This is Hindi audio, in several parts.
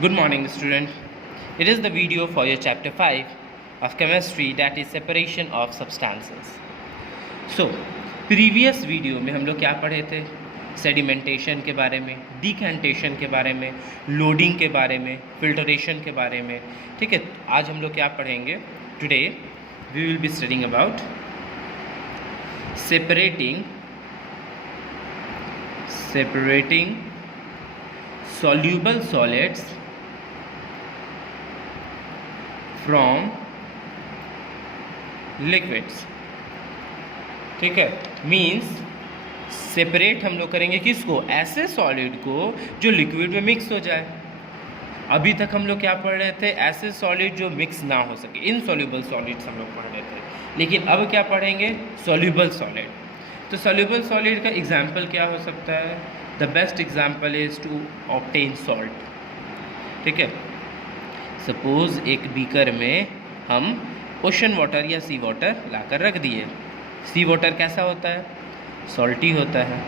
Good morning, student. It is the video for your chapter 5 of chemistry, that is separation of substances. So, previous video में हम लोग क्या पढ़े थे? सेडिमेंटेशन के बारे में, डिकैंटेशन के बारे में, लोडिंग के बारे में, फिल्टरेशन के बारे में. ठीक है, आज हम लोग क्या पढ़ेंगे? Today we will be studying about separating soluble solids from liquids. ठीक है, मीन्स सेपरेट हम लोग करेंगे किसको? ऐसे सॉलिड को जो लिक्विड में मिक्स हो जाए. अभी तक हम लोग क्या पढ़ रहे थे? ऐसे सॉलिड जो मिक्स ना हो सके, इनसॉल्युबल सॉलिड्स हम लोग पढ़ रहे थे. लेकिन अब क्या पढ़ेंगे? Soluble solid. तो सॉल्युबल सॉलिड का एग्जाम्पल क्या हो सकता है? The best example is to obtain salt. ठीक है, सपोज एक बीकर में हम ओशन वाटर या सी वाटर लाकर रख दिए. सी वाटर कैसा होता है? सॉल्टी होता है.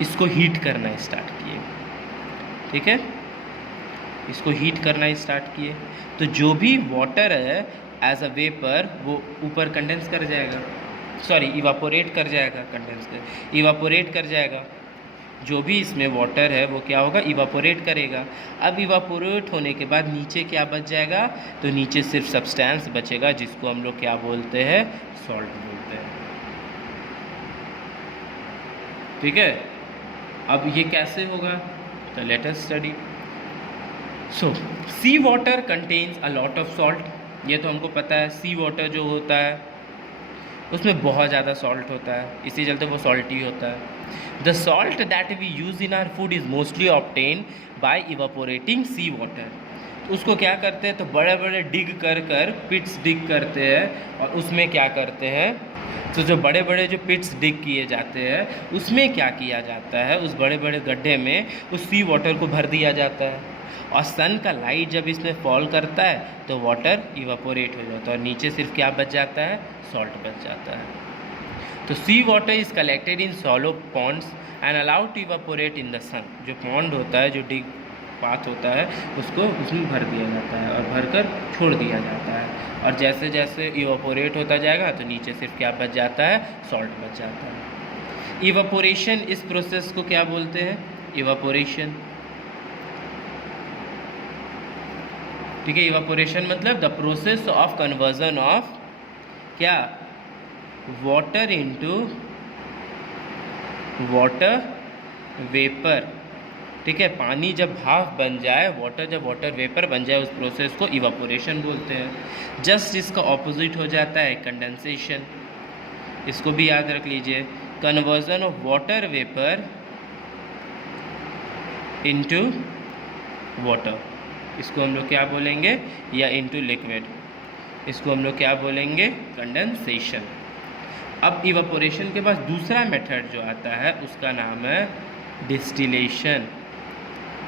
इसको हीट करना स्टार्ट किए. ठीक है, इसको हीट करना स्टार्ट किए तो जो भी वाटर है एज अ वेपर वो ऊपर कंडेंस कर जाएगा, इवापोरेट कर जाएगा. इवापोरेट कर जाएगा. जो भी इसमें वाटर है वो क्या होगा? इवापोरेट करेगा. अब इवापोरेट होने के बाद नीचे क्या बच जाएगा? तो नीचे सिर्फ सब्सटेंस बचेगा जिसको हम लोग क्या बोलते हैं? सॉल्ट बोलते हैं. ठीक है, अब ये कैसे होगा? तो let us study. So sea water contains a lot of salt. ये तो हमको पता है. सी वाटर जो होता है उसमें बहुत ज़्यादा सॉल्ट होता है, इसी चलते वो सॉल्टी होता है. The salt that we use in our food is mostly obtain by evaporating sea water. उसको क्या करते हैं? तो बड़े बड़े डिग कर पिट्स डिग करते हैं और उसमें क्या करते हैं? तो जो बड़े बड़े जो पिट्स डिग किए जाते हैं उसमें क्या किया जाता है? उस बड़े बड़े गड्ढे में उस सी वाटर को भर दिया जाता है और सन का लाइट जब इसमें फॉल करता है तो वाटर इवापोरेट हो जाता है और नीचे सिर्फ क्या बच जाता है? सॉल्ट बच जाता है. तो sea water is collected in shallow ponds and allowed to evaporate in the sun. जो पॉन्ड होता है, जो डिग पाथ होता है, उसको उसमें भर दिया जाता है और भरकर छोड़ दिया जाता है. और जैसे जैसे इवापोरेट होता जाएगा तो नीचे सिर्फ क्या बच जाता है? सॉल्ट बच जाता है. इवापोरेशन, इस प्रोसेस को क्या बोलते हैं? इवापोरेशन. ठीक है, इवापोरेशन मतलब the process of conversion of क्या? Water into water vapour. ठीक है, पानी जब भाप बन जाए, जब वाटर वेपर बन जाए, उस प्रोसेस को इवापोरेशन बोलते हैं. जस्ट इसका ऑपोजिट हो जाता है कंडेंसेशन. इसको भी याद रख लीजिए. Conversion of water vapour into water, इसको हम लोग क्या बोलेंगे? या इनटू लिक्विड, इसको हम लोग क्या बोलेंगे? कंडेंसेशन. अब इवापोरेशन के बाद दूसरा मेथड जो आता है उसका नाम है डिस्टिलेशन.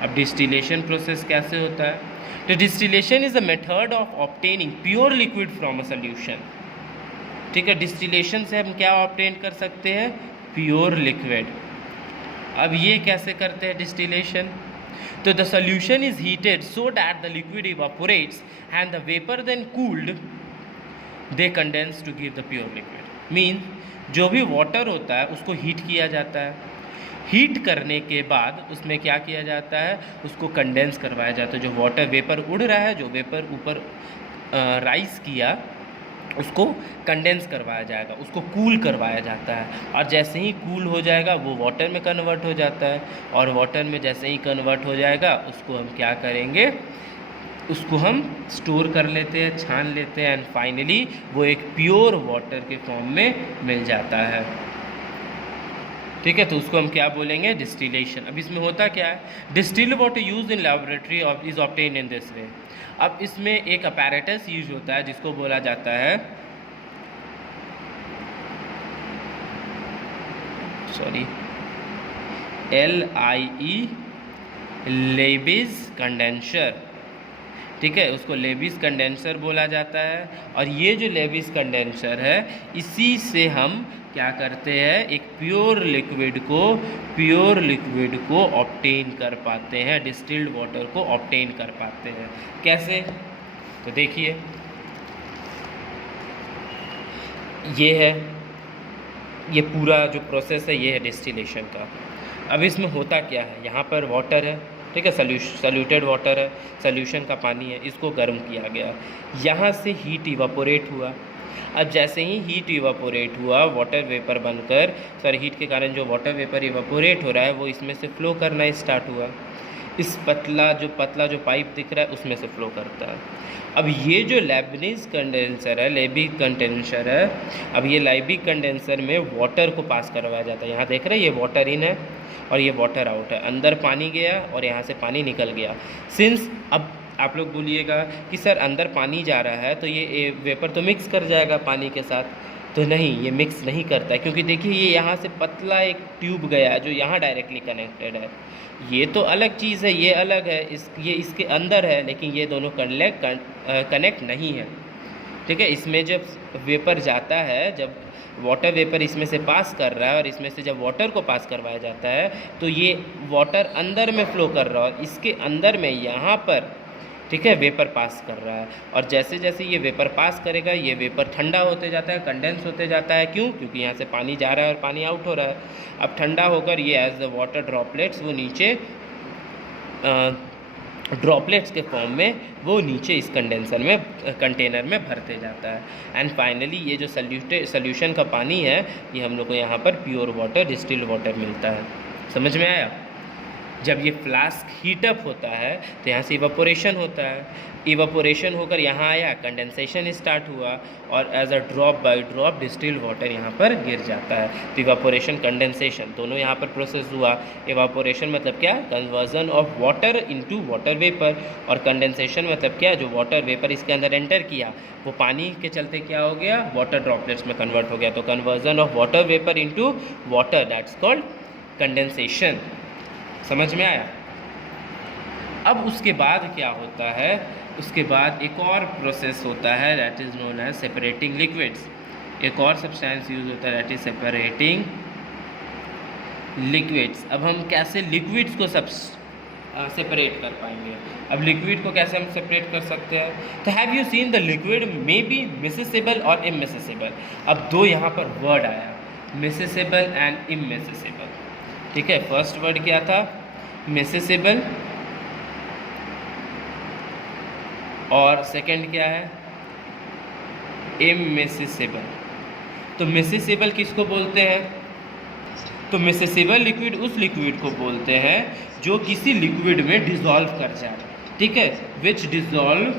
अब डिस्टिलेशन प्रोसेस कैसे होता है? तो distillation is a method of obtaining pure liquid from a solution. ठीक है, डिस्टिलेशन से हम क्या ऑब्टेन कर सकते हैं? Pure liquid. अब ये कैसे करते हैं डिस्टिलेशन? तो the solution is heated so that the liquid evaporates and the vapour then cooled they condense to give the pure liquid. Mean जो भी वाटर होता है उसको हीट किया जाता है. हीट करने के बाद उसमें क्या किया जाता है? उसको कंडेंस करवाया जाता है. जो वाटर वेपर उड़ रहा है, जो वेपर ऊपर राइज किया, उसको कंडेंस करवाया जाएगा, उसको कूल करवाया जाता है. और जैसे ही कूल हो जाएगा वो वाटर में कन्वर्ट हो जाता है. और वाटर में जैसे ही कन्वर्ट हो जाएगा उसको हम क्या करेंगे? उसको हम स्टोर कर लेते हैं, छान लेते हैं एंड फाइनली वो एक प्योर वाटर के फॉर्म में मिल जाता है. ठीक है, तो उसको हम क्या बोलेंगे? डिस्टिलेशन. अब इसमें होता क्या है? Distilled water use in laboratory is obtain in this way. अब इसमें एक अपैरेटस यूज होता है जिसको बोला जाता है LIE, लेबिज कंडेंसर. ठीक है, उसको लेविस कंडेंसर बोला जाता है। और ये जो लेविस कंडेंसर है, इसी से हम क्या करते हैं, एक प्योर लिक्विड को ऑब्टेन कर पाते हैं, डिस्टिल्ड वाटर को ऑब्टेन कर पाते हैं। कैसे? तो देखिए, ये है, ये पूरा जो प्रोसेस है ये है डिस्टिलेशन का। अब इसमें होता क्या है, यहाँ पर वाटर है, ठीक है, सल्यूटेड वाटर है, सॉल्यूशन का पानी है, इसको गर्म किया गया, यहाँ से हीट इवापोरेट हुआ। अब जैसे ही हीट इवापोरेट हुआ, वाटर वेपर बनकर, हीट के कारण जो वाटर वेपर इवापोरेट हो रहा है वो इसमें से फ्लो करना स्टार्ट हुआ। इस पतला जो पाइप दिख रहा है उसमें से फ्लो करता है। अब ये जो लेबनीज कंडेंसर है, लेबिक कंडेंसर है, अब ये लेबिक कंडेंसर में वाटर को पास करवाया जाता है। यहाँ देख रहे हैं, ये वाटर इन है और ये वाटर आउट है, अंदर पानी गया और यहाँ से पानी निकल गया। सिंस अब आप लोग बोलिएगा कि सर अंदर पानी जा रहा है तो ये वेपर तो मिक्स कर जाएगा पानी के साथ, तो नहीं, ये मिक्स नहीं करता है, क्योंकि देखिए ये यहाँ से पतला एक ट्यूब गया है जो यहाँ डायरेक्टली कनेक्टेड है। ये तो अलग चीज़ है, ये अलग है, ये इसके अंदर है, लेकिन ये दोनों कनेक्ट नहीं है। ठीक है, इसमें जब वेपर जाता है, जब वाटर वेपर इसमें से पास कर रहा है और इसमें से जब वाटर को पास करवाया जाता है तो ये वाटर अंदर में फ़्लो कर रहा है, इसके अंदर में यहाँ पर, ठीक है, वेपर पास कर रहा है। और जैसे जैसे ये वेपर पास करेगा, ये वेपर ठंडा होते जाता है, कंडेंस होते जाता है। क्यों? क्योंकि यहाँ से पानी जा रहा है और पानी आउट हो रहा है। अब ठंडा होकर ये एज द वाटर ड्रॉपलेट्स वो नीचे ड्रॉपलेट्स के फॉर्म में वो नीचे इस कंटेनर में भरते जाता है। एंड फाइनली ये जो सॉल्यूशन का पानी है, ये हम लोग को यहाँ पर प्योर वाटर, डिस्टिल्ड वाटर मिलता है। समझ में आया? जब ये फ्लास्क हीटअप होता है तो यहाँ से इवापोरेशन होता है, इवापोरेशन होकर यहाँ आया, कंडेंसेशन स्टार्ट हुआ और as a drop by drop distilled water यहाँ पर गिर जाता है। तो इवापोरेशन, कंडेंसेशन दोनों यहाँ पर प्रोसेस हुआ। इवापोरेशन मतलब क्या? Conversion of water into water vapour, और कंडेंसेशन मतलब क्या? जो वाटर वेपर इसके अंदर एंटर किया वो पानी के चलते क्या हो गया? वाटर ड्रॉपलेट्स में कन्वर्ट हो गया। तो conversion of water vapour into water, that's called condensation. समझ में आया? अब उसके बाद क्या होता है? उसके बाद एक और प्रोसेस होता है, that is known as separating liquids. एक और सब्सटेंस यूज होता है, दैट इज सेपरेटिंग लिक्विड्स। अब हम कैसे लिक्विड्स को सेपरेट कर पाएंगे? अब लिक्विड को कैसे हम सेपरेट कर सकते हैं? तो have you seen the liquid may be miscible और इमिसेसेबल। अब दो यहाँ पर वर्ड आया, मिसेसेबल एंड इमिसेसेबल। ठीक है, फर्स्ट वर्ड क्या था? मिसेसेबल, और सेकंड क्या है? इमिसेसेबल। तो मिसेसेबल किसको बोलते हैं? तो मिसेसेबल लिक्विड उस लिक्विड को बोलते हैं जो किसी लिक्विड में डिसॉल्व कर जाए। ठीक है, which dissolve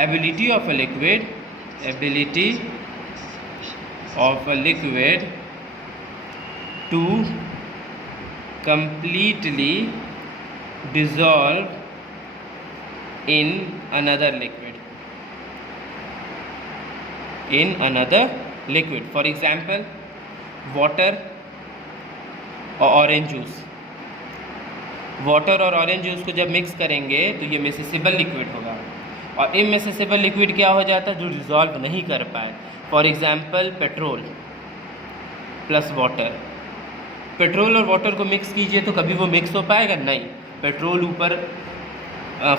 ability of a liquid, ability of a liquid to completely dissolve in another liquid, for example water और ऑरेंज जूस। वाटर और ऑरेंज जूस को जब मिक्स करेंगे तो ये मिसेसेबल लिक्विड होगा, और इमिसेसेबल लिक्विड क्या हो जाता है? जो डिसॉल्व नहीं कर पाए। For example petrol plus water, petrol और वाटर को मिक्स कीजिए तो कभी वो मिक्स हो पाएगा? नहीं, पेट्रोल ऊपर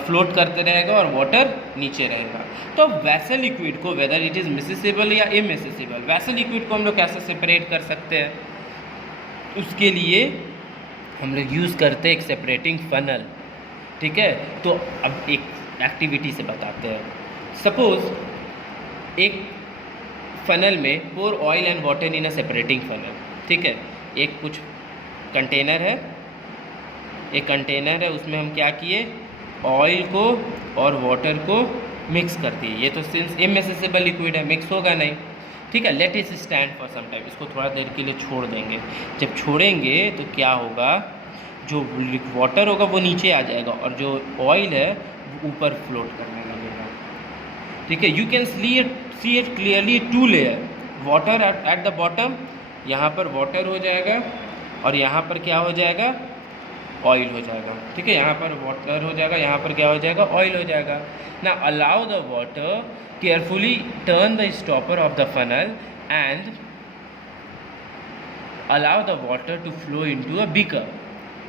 फ्लोट करते रहेगा और वाटर नीचे रहेगा। तो वैसे लिक्विड को, वेदर इट इज़ मिसेसेबल या इमिसेसेबल, वैसे लिक्विड को हम लोग कैसे सेपरेट कर सकते हैं? उसके लिए हम लोग यूज़ करते हैं एक सेपरेटिंग फनल। ठीक है, तो अब एक एक्टिविटी से बताते हैं। सपोज एक फनल में pour oil and water in a separating funnel. ठीक है, एक कुछ कंटेनर है, एक कंटेनर है, उसमें हम क्या किए? ऑयल को और वाटर को मिक्स कर दिए। ये तो सिंस इमिसेसेबल लिक्विड है, मिक्स होगा नहीं। ठीक है, let it stand for some time, इसको थोड़ा देर के लिए छोड़ देंगे। जब छोड़ेंगे तो क्या होगा? जो वाटर होगा वो नीचे आ जाएगा और जो ऑयल है वो ऊपर फ्लोट करने लगेगा। ठीक है, you can see it clearly, two layer, water at the bottom, यहाँ पर वाटर हो जाएगा और यहाँ पर क्या हो जाएगा? ऑयल हो जाएगा। ठीक है, यहाँ पर वाटर हो जाएगा, यहाँ पर क्या हो जाएगा, ऑयल हो जाएगा ना। Allow the water, carefully turn the stopper of the funnel and allow the water to flow into a beaker.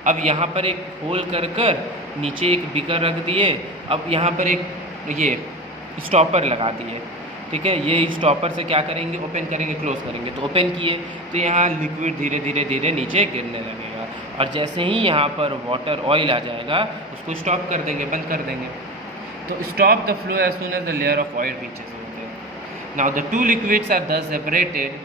अब यहाँ पर एक होल कर कर नीचे एक बीकर रख दिए, अब यहाँ पर एक ये स्टॉपर लगा दिए। ठीक है, ये स्टॉपर से क्या करेंगे, ओपन करेंगे, क्लोज करेंगे। तो ओपन किए तो यहाँ लिक्विड धीरे धीरे धीरे नीचे गिरने लगेगा, और जैसे ही यहाँ पर वाटर ऑयल आ जाएगा उसको स्टॉप कर देंगे, बंद कर देंगे। तो stop the flow as soon as the layer of oil reaches होते हैं। Now the two liquids are thus separated,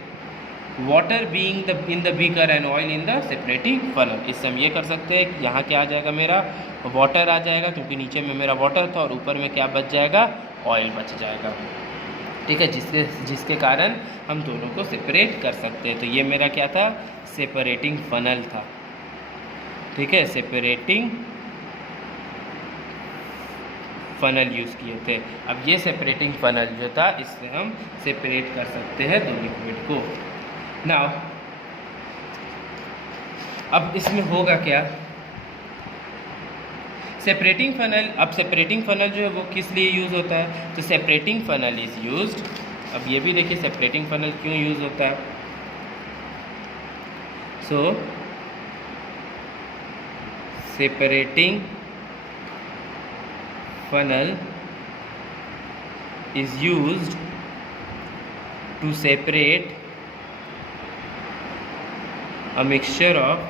water being in the beaker and oil in the separating funnel. इससे हम ये कर सकते हैं कि यहाँ क्या आ जाएगा, मेरा वाटर आ जाएगा, क्योंकि नीचे में मेरा वाटर था, और ऊपर में क्या बच जाएगा, ऑयल बच जाएगा। ठीक है, जिसके कारण हम दोनों को सेपरेट कर सकते हैं। तो ये मेरा क्या था, सेपरेटिंग फनल था। ठीक है, सेपरेटिंग फनल यूज़ किए थे। अब ये सेपरेटिंग फनल जो था, इससे हम सेपरेट कर सकते हैं दो लिक्विड को। नाउ अब इसमें होगा क्या, सेपरेटिंग फनल। अब सेपरेटिंग फनल जो है वो किस लिए यूज़ होता है, तो सेपरेटिंग फनल इज़ यूज्ड। अब ये भी देखिए सेपरेटिंग फनल क्यों यूज़ होता है। So separating funnel is used to separate a mixture of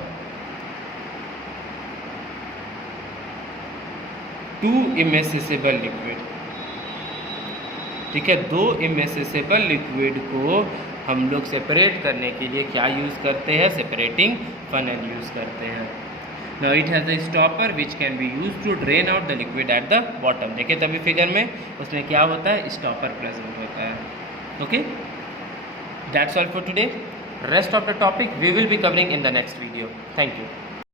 two immiscible liquid। ठीक है, दो इमिसिबल लिक्विड को हम लोग सेपरेट करने के लिए क्या यूज़ करते हैं, सेपरेटिंग फनल यूज़ करते हैं। Now it has a stopper which can be use to drain out the liquid at the bottom. देखिए तभी फिगर में उसमें क्या होता है, स्टॉपर प्रेजेंट होता है। Okay, that's all for today. Rest of the topic we will be covering in the next video. Thank you.